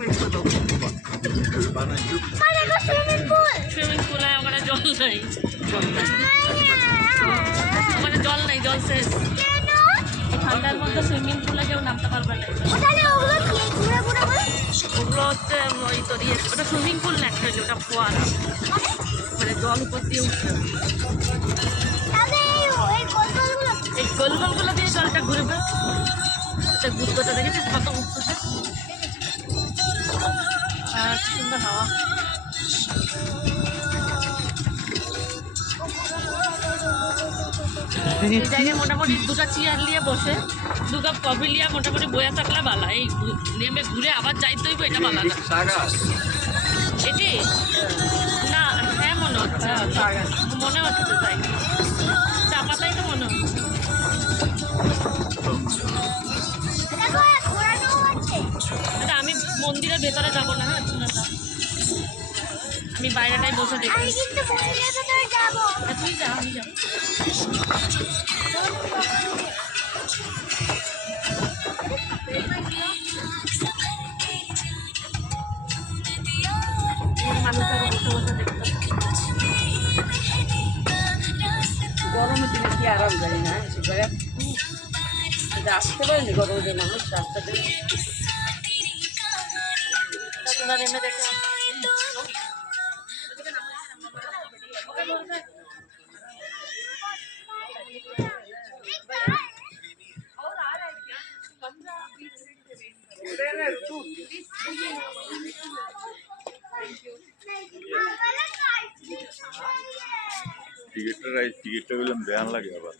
Swimming pool ওখানে জল নাই, ওখানে জল নাই, জল শেষ। ঠান্ডার মধ্যে সুইমিং পুলে কেউ নামতে পারবে না। ওগুলো হচ্ছে ওই তোর ইয়ে, ওটা সুইমিং পুল না অ্যাকচুয়ালি, ওটা ফোয়ারা, মানে জল উপর দিয়ে উঠতে। এই গোল গোলগুলো দিয়ে জলটা ঘুরবে, ওটা ঘুরতে দেখেছিস কত উঠতেছে, আর সুন্দর হাওয়া। এই জায়গায় মোটামুটি দুটো চেয়ার নিয়ে বসে দু কাপ কফি নিয়ে মোটামুটি বয়া থাকলে বালা, এই নেমে ঘুরে আবার যাইতে হইব, এটা বালা না। এটি না, হ্যাঁ মনে হচ্ছে, মনে হচ্ছে তাই, চা পাতাই তো মনে হচ্ছে। আমি মন্দিরের ভেতরে যাবো না, হ্যাঁ আমি বাইরেটাই বসে দেখি। তুই যা, আমি যাবো। গরমের দিনে কি আরাম জানি না, আসতে পারেনি গরমের দিনে মানুষ রাস্তাতে নেমে দেখে টিকিটটা বললাম ধ্যান লাগে আবার।